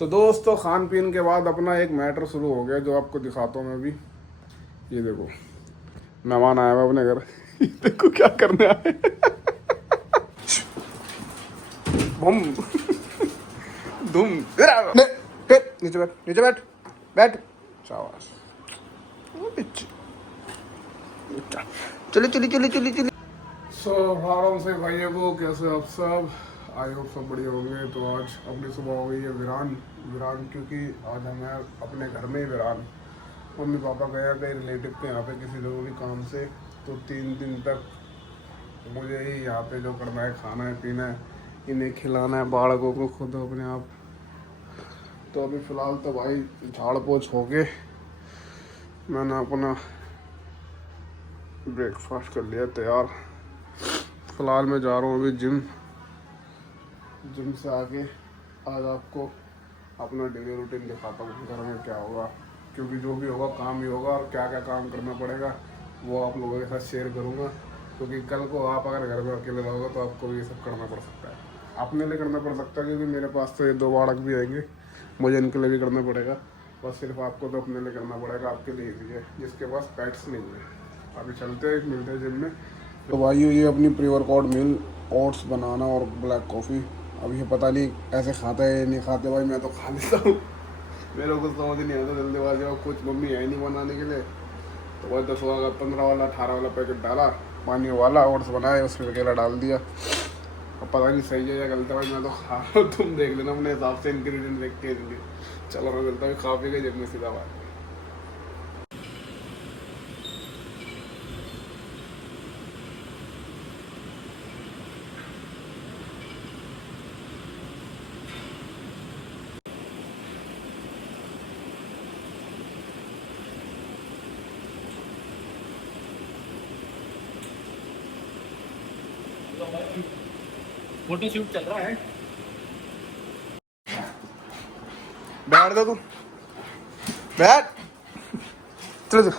तो दोस्तों खान पीन के बाद अपना एक मैटर शुरू हो गया जो आपको दिखाता हूँ मैं अभी। ये देखो मेहमान आया हुआ अपने घर। ये देखो क्या करने आए। बम धूम नीचे बैठ नीचे बैठ बैठ शाबाश। चले चले चले चले चले। सो आराम से भाइयों को कैसे आप सब, आई होप सब बढ़िया होंगे। तो आज अपनी सुबह हो गई है वीरान वीरान, क्योंकि आज हमें अपने घर में ही वीरान। मम्मी पापा गया कहीं रिलेटिव के यहाँ पे किसी ज़रूरी काम से, तो 3 दिन तक मुझे ही यहाँ पे जो करना है, खाना है पीना है, इन्हें खिलाना है, बालकों को खुद अपने आप। तो अभी फ़िलहाल तो भाई झाड़ पोछ हो के मैंने अपना ब्रेकफास्ट कर लिया तैयार। फ़िलहाल मैं जा रहा हूँ अभी जिम से आके आज आपको अपना डेली रूटीन दिखाता हूँ घर में क्या होगा, क्योंकि जो भी होगा काम ही होगा और क्या क्या काम करना पड़ेगा वो आप लोगों के साथ शेयर करूँगा। क्योंकि कल को आप अगर घर में अकेले रहोगे तो आपको भी ये सब करना पड़ सकता है, अपने लिए करना पड़ सकता है, क्योंकि मेरे पास तो ये 2 बालक भी आएंगे, मुझे इनके लिए भी करना पड़ेगा। बस सिर्फ आपको तो अपने लिए करना पड़ेगा, आपके लिए भी है जिसके पास पेट्स नहीं है। अभी चलते हैं, मिलते हैं जिम में। तो भाई ये अपनी प्री वर्कआउट मील, ओट्स बनाना और ब्लैक कॉफ़ी। अब ये पता नहीं ऐसे खाता है या नहीं खाते, भाई मैं तो खा लेता हूँ। मेरे को समझ नहीं आता जल्दीबाजी और कुछ मम्मी है नहीं बनाने के लिए, तो वह 10 वाला 15 वाला 18 वाला पैकेट डाला, पानी वाला ओट्स बनाया, उसमें अकेला डाल दिया। अब पता नहीं सही है या गलत है, भाई मैं तो खा रहा हूँ, तुम देख लेना अपने हिसाब से इंग्रेडिएंट देख के इनके। चलो मैं मिलता हूँ खा पी के जिम में सीधा बात। फोटो शूट चल रहा है। बैठ दो तू, बैठ। चलो चलो।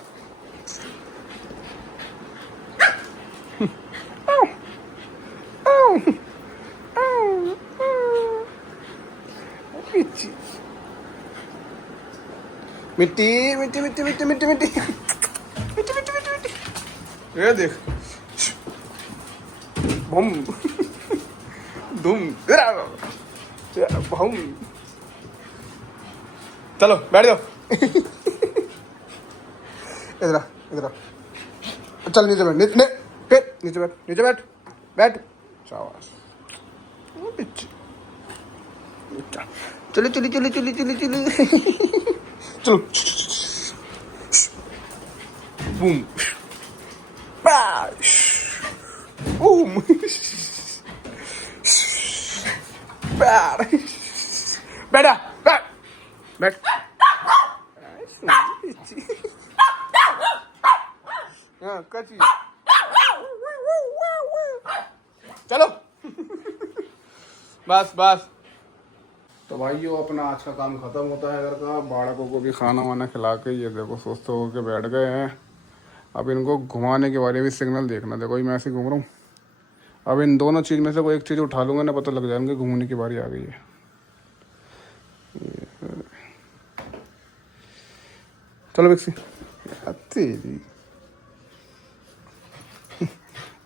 मिट्टी मिट्टी मिट्टी मिट्टी मिट्टी मिट्टी मिट्टी मिट्टी मिट्टी मिट्टी। ये देख बम धूम बम। चलो बैठ जाओ। इधर आ इधर आ। चल नीचे बैठ नीचे बैठ नीचे बैठ बैठ शाबाश। चलो चलो चलो चलो चलो चलो चलो। बूम बूम बैठा बैठ बैठ। हाँ कची चलो। बस बस। तो भाइयों अपना आज का काम ख़त्म होता है घर का, बालकों को भी खाना वाना खिला के ये देखो सुस्त होकर बैठ गए हैं। अब इनको घुमाने के बारे में सिग्नल देखना, देखो मैं ऐसे घूम रहा हूँ। अब इन दोनों चीज़ में से कोई एक चीज़ उठा लूँगा ना, पता लग जाएंगे घूमने की बारी आ गई है। चलो बिक्सी तेरी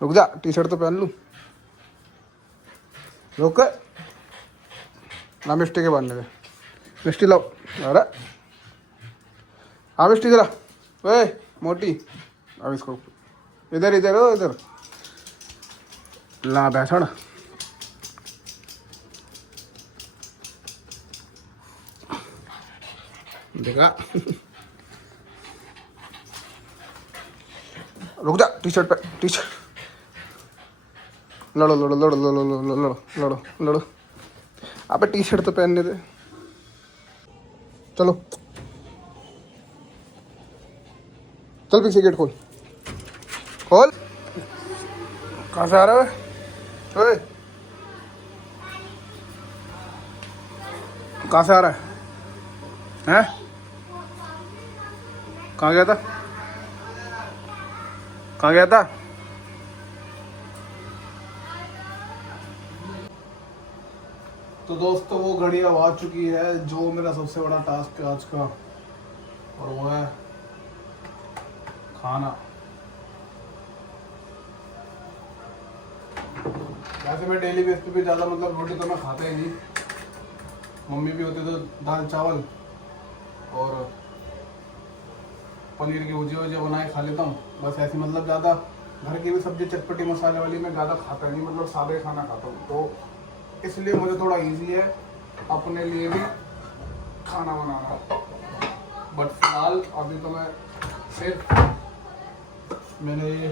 रुक जा, टी शर्ट तो पहन लूँ। रुक ना, मिस्टी के बांधने दे, मिस्टी लो। अरे हाँ मिस्टी जरा, ओए मोटी। अब इसको इधर इधर हो इधर ला बैठा ना। देखा रुक जा, टी शर्ट पे टी शर्ट। लड़ो लड़ो लड़ो लड़ो लड़ो लड़ो लड़ो लड़ो। अबे टी शर्ट तो पहनने दे। चलो चल पीछे गेट खोल खोल। कहाँ से आ रहा है ओए? कहाँ से आ रहा है? कहाँ गया था? कहाँ गया था? तो दोस्तों वो घड़ी अब आ चुकी है जो मेरा सबसे बड़ा टास्क है आज का, और वो है खाना। वैसे मैं डेली बेस पे भी ज़्यादा मतलब रोटी तो मैं खाता ही नहीं, मम्मी भी होती तो दाल चावल और पनीर की भुजिया वुजिया बना के खा लेता हूँ, बस ऐसी मतलब ज़्यादा घर की भी सब्जी चटपटी मसाले वाली मैं ज़्यादा खाता नहीं, मतलब सादा ही खाना खाता हूँ। तो इसलिए मुझे थोड़ा इजी है अपने लिए भी खाना बनाना। बट फिलहाल अभी तो मैं सिर्फ मैंने ये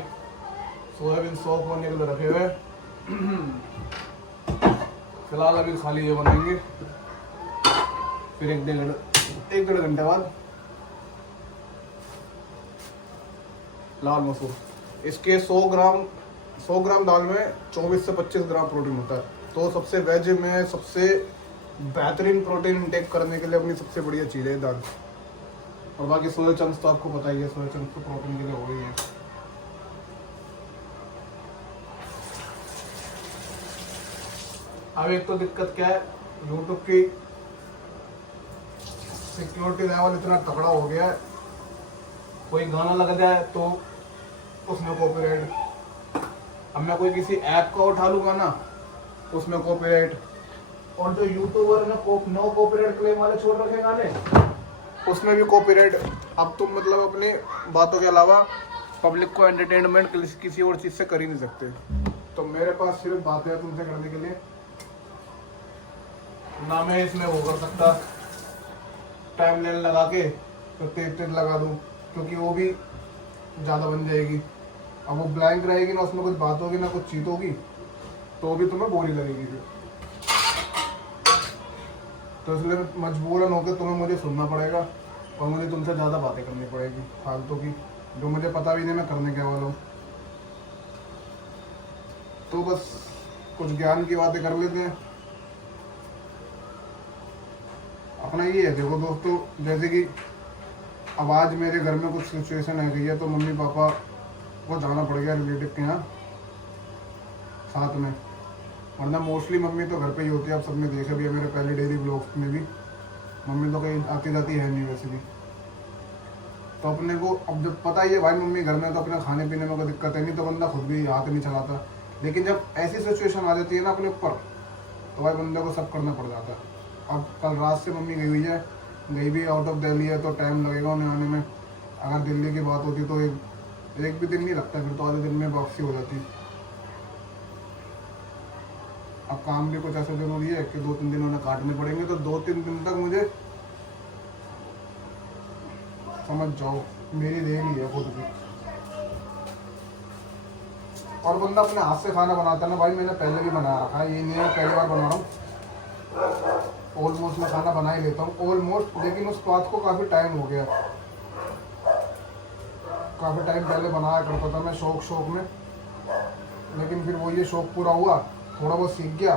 सोयाबीन सॉस बनने के लिए रखे हुए फिलहाल अभी खाली ये बनाएंगे, फिर एक डेढ़ घंटे बाद लाल मसूर। इसके 100 ग्राम दाल में 24 से 25 ग्राम प्रोटीन होता है। तो सबसे वेज में सबसे बेहतरीन प्रोटीन इंटेक करने के लिए अपनी सबसे बढ़िया चीज़ है दाल। और बाकी सोया चंक्स तो आपको पता ही है, सोया चंक्स तो प्रोटीन के लिए हो ही है। अब एक तो दिक्कत क्या है, यूट्यूब की सिक्योरिटी लेवल इतना तगड़ा हो गया है, कोई गाना लग जाए तो उसमें कॉपीराइट। अब मैं कोई किसी ऐप का उठा लूंगा ना, उसमें कॉपीराइट। और जो यूट्यूबर ने नो कॉपीराइट क्लेम वाले छोड़ रखे गाने, उसमें भी कॉपीराइट। अब तुम मतलब अपनी बातों के अलावा पब्लिक को एंटरटेनमेंट किसी और चीज़ से कर ही नहीं सकते। तो मेरे पास सिर्फ बातें हैं तुमसे करने के लिए, ना मैं इसमें वो कर सकता टाइमलाइन लगा के तो तेज लगा दूँ, क्योंकि वो भी ज़्यादा बन जाएगी। अब वो ब्लैंक रहेगी ना, उसमें कुछ बात होगी ना कुछ चीत होगी, तो भी तुम्हें बोरी लगेगी फिर। तो इसलिए मजबूरन होकर तुम्हें मुझे सुनना पड़ेगा और मुझे तुमसे ज़्यादा बातें करनी पड़ेगी फालतू की, जो मुझे पता भी नहीं मैं करने क्या वाला हूँ। तो बस कुछ ज्ञान की बातें कर लेते हैं। अपना ये है, देखो दोस्तों, जैसे कि अब आज मेरे घर में कुछ सिचुएशन आ गई है तो मम्मी पापा को जाना पड़ गया रिलेटिव के यहाँ साथ में, वरना मोस्टली मम्मी तो घर पे ही होती है। आप सबने देखा भी है मेरे पहले डेली ब्लॉग्स में भी, मम्मी तो कहीं आती जाती है नहीं वैसे भी। तो अपने को अब जब पता ही है भाई मम्मी घर में, तो अपने खाने पीने में कोई दिक्कत है नहीं, तो बंदा खुद भी हाथ नहीं चलाता। लेकिन जब ऐसी सिचुएशन आ जाती है ना अपने ऊपर, तो भाई बंदे को सब करना पड़ जाता है। अब कल रात से मम्मी गई हुई है, गई भी आउट ऑफ दिल्ली है, तो टाइम लगेगा उन्हें आने में। अगर दिल्ली की बात होती तो एक भी दिन नहीं लगता, फिर तो आधे दिन में वापसी हो जाती। अब काम भी कुछ ऐसा जरूरी है कि 2-3 दिन उन्हें काटने पड़ेंगे, तो 2-3 दिन तक मुझे समझ जाओ मेरी देरी है खुद की। और बंदा अपने हाथ से खाना बनाता है ना भाई, मैंने पहले भी बना रखा है, ये नहीं है पहली बार बना रहा हूँ। ऑलमोस्ट मैं खाना बना ही लेता हूँ ऑलमोस्ट, लेकिन उस बात को काफ़ी टाइम हो गया। काफ़ी टाइम पहले बनाया करता था मैं शौक में, लेकिन फिर वो ये शौक पूरा हुआ, थोड़ा बहुत सीख गया,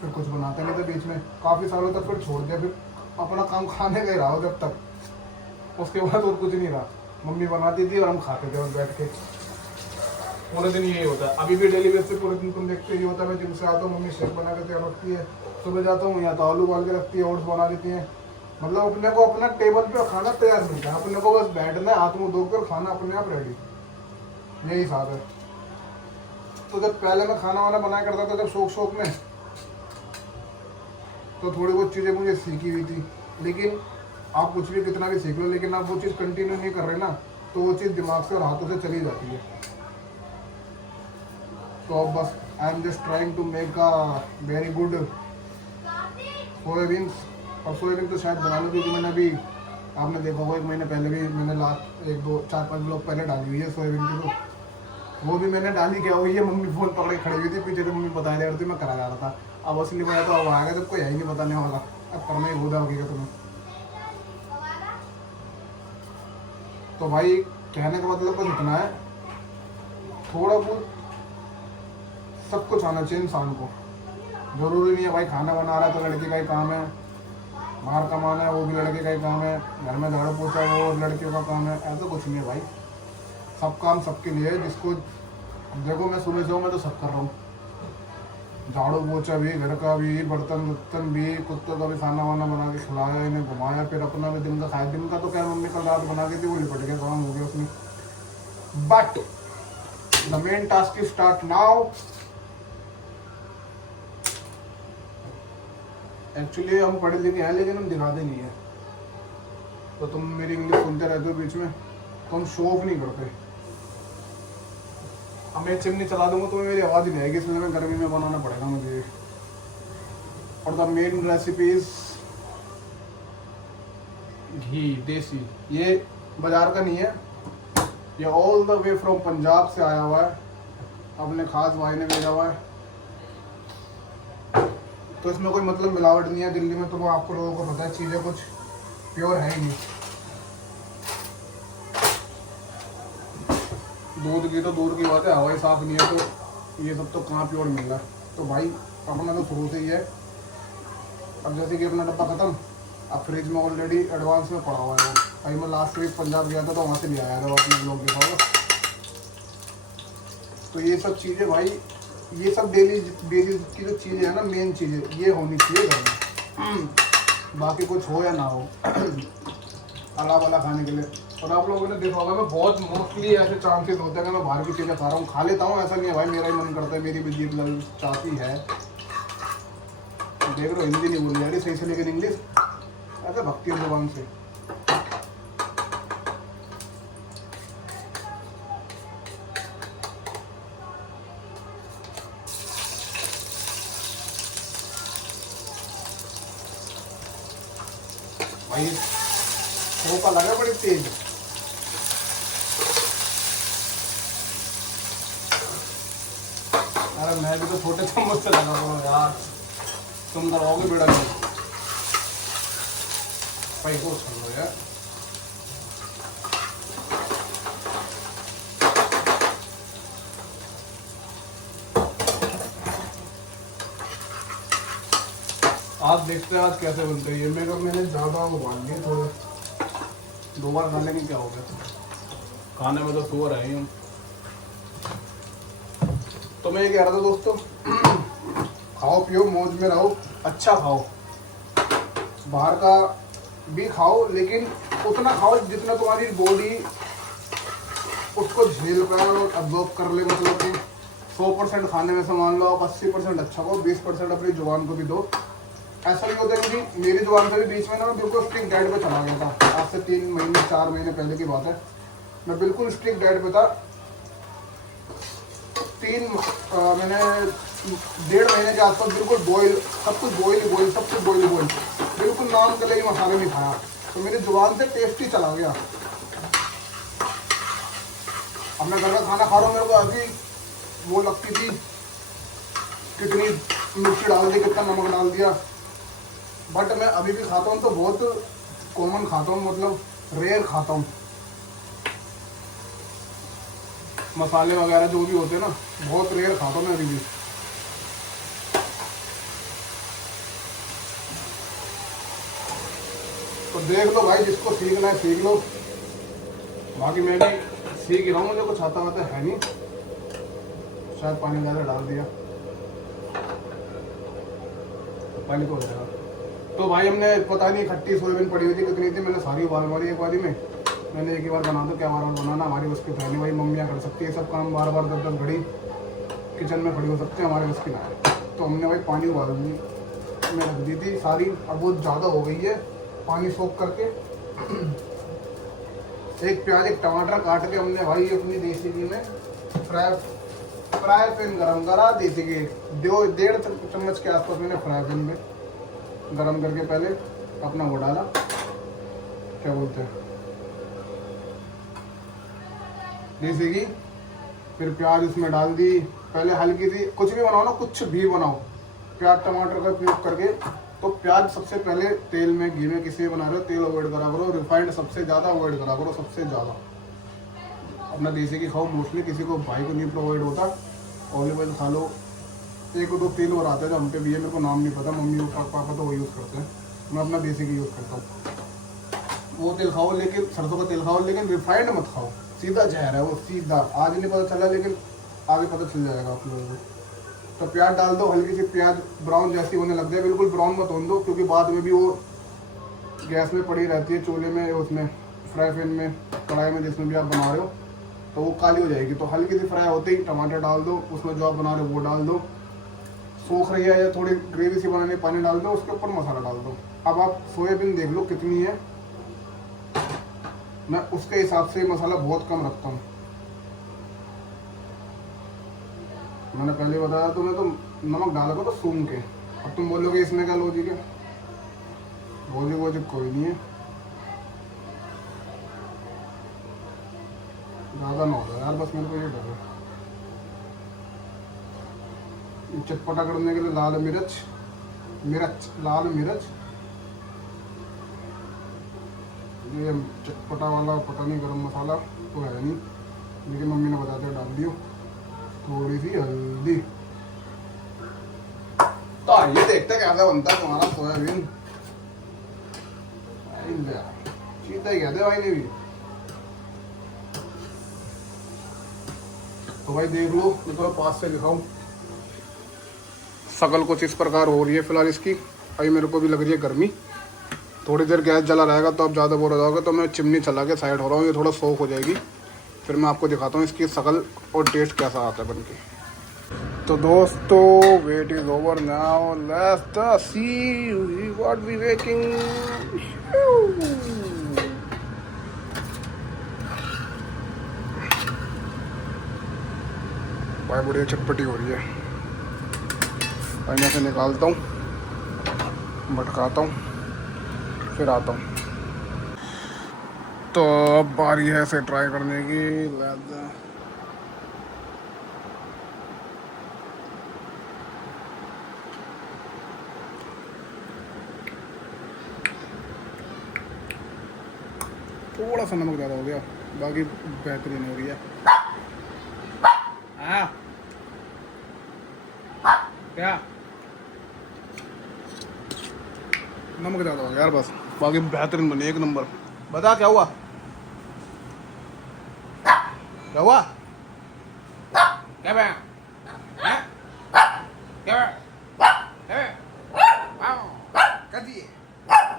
फिर कुछ बनाते नहीं था बीच में, काफ़ी सालों तक फिर छोड़ दिया। फिर अपना काम खाने का ही रहा जब तक, उसके बाद और कुछ नहीं रहा। मम्मी बनाती थी और हम खाते थे और बैठ के पूरे दिन यही होता है। अभी भी डेली बेस पे पूरे दिन तुम देखते ही होता है, मैं जिम से आता हूँ मम्मी शेक बना के तैयार रखती है, सुबह जाता हूँ या तो आलू उबाल के रखती है, ओट्स बना देती हैं। मतलब अपने को अपना टेबल पे खाना तैयार मिलता है, अपने को बस बैठना है, हाथ मुँह धोकर खाना अपने आप रेडी, यही साथ है। तो जब पहले मैं खाना वाना बनाया करता था जब शौक में, तो थोड़ी बहुत चीज़ें मुझे सीखी हुई थी। लेकिन आप कुछ भी कितना भी सीख लो, लेकिन आप वो चीज़ कंटिन्यू नहीं कर रहे ना, तो वो चीज़ दिमाग से और हाथों से चली जाती है। तो अब बस I am just trying to make a very good soybean. और सोयाबीन तो शायद बना लो, क्योंकि मैंने अभी आपने देखा होगा 1 महीने पहले भी मैंने लास्ट 1-2-4-5 ब्लॉग पहले डाली हुई है सोयाबीन की। तो वो भी मैंने डाली क्या हुई है, मम्मी फोन पकड़े खड़ी हुई थी पीछे, तो मम्मी बताया दे रही थी, मैं करा जा रहा था। अब असली में तो अब आ गया, जब कोई है ही नहीं बताने वाला, अब करना ही होगा तुम्हें। तो भाई कहने का मतलब बस इतना है, थोड़ा बहुत सब कुछ आना चाहिए इंसान को। जरूरी नहीं है भाई खाना बना रहा है तो लड़के का ही काम है, बाहर कमाना है वो भी लड़के का ही काम है, घर में झाड़ू पोछा वो लड़कियों का काम है, ऐसा कुछ नहीं है भाई। सब काम सबके लिए है, जिसको देखो मैं सुबह से हूँ, मैं तो सब कर रहा हूँ। झाड़ू पोछा भी, घर का भी, बर्तन वर्तन भी, कुत्तों का भी खाना वाना बना के खिलाया, इन्हें घुमाया, फिर अपना भी दिन का खाया। दिन का तो क्या मम्मी कल रात बना के थी, वो लिपट गया, काम हो गया उसमें। But the main task is start now. Actually हम पढ़े लिखे हैं लेकिन हम दिखाते नहीं है। तो तुम मेरी इंग्लिश सुनते रहते हो बीच में, तो हम शो ऑफ नहीं करते। अब मैं चिमनी चला दूंगा तो मेरी आवाज़ ही नहीं आएगी, इसलिए मैं गर्मी में बनाना पड़ेगा मुझे। और द मेन रेसिपी इज घी, देसी। ये बाजार का नहीं है, ये all the way from Punjab से आया हुआ है, अपने खास भाई ने भेजा हुआ है। तो इसमें कोई मतलब मिलावट नहीं है। दिल्ली में तो आपको लोगों को पता है चीज़ें कुछ प्योर है ही नहीं। दूध की तो दूर की बात है, हवा ही साफ नहीं है तो ये सब तो कहाँ प्योर मिल रहा है। तो भाई अपना तो शुरू से ही है। अब जैसे कि अपना डब्बा ख़त्म, अब फ्रिज में ऑलरेडी एडवांस में पड़ा हुआ है। भाई मैं लास्ट वीक पंजाब गया था तो वहाँ से ले आया था, अपने लोग दिखाओगे। तो ये सब चीज़ें भाई, ये सब डेली बेसिस की जो चीज़ें हैं ना, मेन चीज़ें ये होनी चाहिए घर में। बाकी कुछ हो या ना हो अला वाला खाने के लिए। और आप लोगों ने देखा होगा, मैं बहुत मोस्टली ऐसे चांसेस होते हैं कि मैं बाहर की चीज़ें खा रहा हूँ, खा लेता हूँ, ऐसा नहीं है भाई मेरा ही मन करता है, मेरी भी जीभ चाहती है। देख रहे हो हिंदी नहीं बोली जा रही सही से, लेकिन इंग्लिश ऐसे भक्ति जुबान से। भाई का लगा बड़ी तेज। अरे मैं भी तो छोटे चम्मच से लगा रहा हूँ यार, तुम दबाओगे बेड़ा नहीं। भाई को छोड़ दो यार। आज देखते हैं आज कैसे बनते हैं ये। मैंने ज़्यादा उबाल लिए थोड़े, 2 बार खाने की क्या हो गया, खाने में तो सुअर है ही हम। तो मैं ये कह रहा था दोस्तों, खाओ पियो मौज में रहो, अच्छा खाओ, बाहर का भी खाओ लेकिन उतना खाओ जितना तुम्हारी बॉडी उसको झेल पाए और अब्जॉर्ब कर ले। मतलब कि 100% खाने में से मान लो आप 80% अच्छा खाओ, 20% अपनी जुबान को भी दो। ऐसा नहीं होता है कि मेरी जुबान से भी बीच में ना मैं बिल्कुल स्ट्रिक्ट डाइट पे चला गया था। आज से 3 महीने 4 महीने पहले की बात है, मैं बिल्कुल स्ट्रिक्ट डाइट पे था। मैंने 1.5 महीने के आसपास बिल्कुल बॉयल, सब कुछ बॉयल, सब कुछ बॉयल, बिल्कुल नाम के लिए मसाले नहीं खाया। तो मेरी जुबान से टेस्ट ही चला गया। अब मैं घर का खाना खा रहा हूँ, मेरे को अभी वो लगती थी कितनी मिर्ची डाल दी, कितना नमक डाल दिया। बट मैं अभी भी खाता हूँ तो बहुत कॉमन खाता हूँ, मतलब रेयर खाता हूँ। मसाले वगैरह जो भी होते हैं ना, बहुत रेयर खाता हूँ मैं अभी भी। तो देख लो भाई, जिसको सीखना है सीख लो, बाकी मैं भी सीख ही रहा हूँ, मुझे कुछ आता वाता है नहीं। शायद पानी ज़्यादा डाल दिया, पानी तो हो जाएगा। तो भाई हमने पता नहीं खट्टी सोयाबीन पड़ी हुई थी कितनी थी, मैंने सारी उबाल मारी एक बारी में। मैंने एक ही बार बना दो, क्या बार बार बनाना, हमारी उसकी तो नहीं भाई, मम्मियाँ कर सकती है सब काम, बार बार 10-10 घड़ी किचन में खड़ी हो सकते हैं, हमारे उसकी ना है। तो हमने भाई पानी उबाल दी, मैं रख दी थी सारी। अब बहुत ज़्यादा हो गई है, पानी सोख करके एक प्याज एक टमाटर काट के हमने भाई अपनी देसी घी में फ्राई पैन गरम करा, देसी घी 1.5 चम्मच के आसपास मैंने फ्राई पैन में गरम करके पहले अपना वो डाला, क्या बोलते हैं, देसी घी। फिर प्याज उसमें डाल दी, पहले हल्की सी, कुछ भी बनाओ ना, कुछ भी बनाओ, प्याज टमाटर का उपयोग करके। तो प्याज सबसे पहले तेल में, घी में, किसी भी बना रहे हो तेल अवॉइड करा करो, रिफाइंड सबसे ज़्यादा अवॉइड करा करो, सबसे ज़्यादा। अपना देसी घी खाओ मोस्टली, किसी को भाई को नहीं प्रोवाइड होता, ऑलिव ऑयल खा लो। 1-2 तेल और आता है जो हम पे भी है, मेरे को नाम नहीं पता, मम्मी और पापा तो वो यूज़ करते हैं, मैं अपना देसी घी यूज़ करता हूँ। वो तेल खाओ, लेकिन सरसों का तेल खाओ, लेकिन रिफाइंड मत खाओ, सीधा जहर है वो, सीधा। आज नहीं पता चला लेकिन आगे पता चल जाएगा आप लोगों को। तो प्याज डाल दो, हल्की सी प्याज ब्राउन जैसी होने लग जाए, बिल्कुल ब्राउन मत होने दो क्योंकि बाद में भी वो गैस में पड़ी रहती है, चूल्हे में, उसमें फ्राई पैन में, कढ़ाई में, जिसमें भी आप बना रहे हो, तो वो काली हो जाएगी। तो हल्की सी फ्राई होते ही टमाटर डाल दो, उसमें जो आप बना रहे हो वो डाल दो, सूख रही है या थोड़ी ग्रेवी सी बनाने पानी डाल दो, उसके ऊपर मसाला डाल दो। अब आप सोयाबीन देख लो कितनी है, मैं उसके हिसाब से मसाला बहुत कम रखता हूँ। मैंने पहले बताया तो मैं तो नमक डाला था तो सूंघ के। अब तुम बोलोगे इसमें क्या लॉजिक है? लॉजिक कोई नहीं है, ज़्यादा ना हो यार, बस मेरे को ये डर है। चटपटा करने के लिए लाल मिर्च, ये चटपटा वाला पता नहीं, गरम मसाला तो है नहीं, लेकिन मम्मी ने बताया था डाल दियो, थोड़ी सी हल्दी। तो आइए देखते हैं कैसा बनता है तुम्हारा सोयाबीन। सीधा ही कहते भाई ने भी। तो भाई देख लो, मैं थोड़ा पास से दिखाऊं, शकल कुछ इस प्रकार हो रही है फिलहाल इसकी। अभी मेरे को भी लग रही है गर्मी, थोड़ी देर गैस जला रहेगा तो आप ज़्यादा बोर हो जाओगे, तो मैं चिमनी चला के साइड हो रहा हूँ, ये थोड़ा सोख हो जाएगी, फिर मैं आपको दिखाता हूँ इसकी शकल और टेस्ट कैसा आता है बनके। तो दोस्तों wait is over now, let's see what we making. भाई बढ़िया चटपटी हो रही है। मैं से निकालता हूँ, भटकाता हूँ, फिर आता हूँ। तो अब बारी है इसे ट्राई करने की। थोड़ा सा नमक ज़्यादा हो गया, बाकी बेहतरीन हो रही है। क्या नमक ज़्यादा हो गया यार, बस बाकी बेहतरीन बनी, एक नंबर। बता क्या हुआ, क्या हुआ, क्या बया?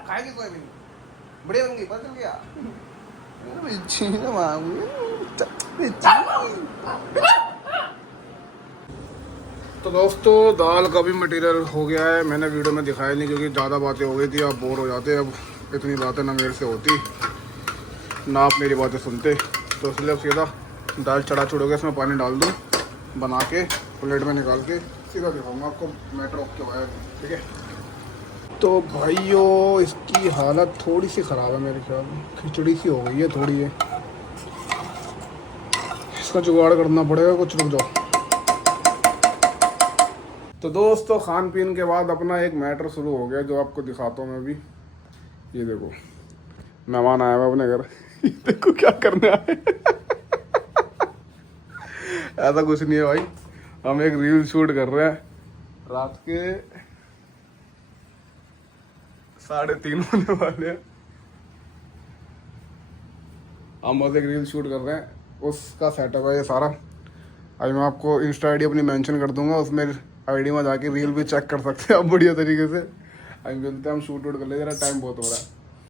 खाएगी सोयाबीन बढ़िया बन गई, पता चल गया। तो दोस्तों दाल का भी मटेरियल हो गया है, मैंने वीडियो में दिखाया नहीं क्योंकि ज़्यादा बातें हो गई थी, आप बोर हो जाते। अब इतनी बातें ना मेरे से होती ना आप मेरी बातें सुनते, तो इसलिए अब सीधा दाल चढ़ा चुड़ोगे, इसमें पानी डाल दूँ, बना के प्लेट में निकाल के सीधा दिखाऊंगा आपको मैटर ओके हुआ है, ठीक है। तो भाइयों इसकी हालत थोड़ी सी ख़राब है मेरे ख्याल में, खिचड़ी सी हो गई है थोड़ी, है इसका जुगाड़ करना पड़ेगा कुछ, रुक जाओ। तो दोस्तों खान पीन के बाद अपना एक मैटर शुरू हो गया जो आपको दिखाता हूँ मैं भी। ये देखो मेहमान आया हुआ अपने घर, देखो क्या करने आए। ऐसा कुछ नहीं है भाई, हम एक रील शूट कर रहे हैं, रात के 3:30 होने वाले हैं, हम बस एक रील शूट कर रहे हैं, उसका सेटअप है ये सारा। अभी मैं आपको इंस्टा आईडी अपनी मेंशन कर दूंगा, उसमें आईडी में जाके रील भी चेक कर सकते हैं आप बढ़िया तरीके से। अभी मिलते हैं, हम शूट वूट कर ले, जरा टाइम बहुत हो रहा है।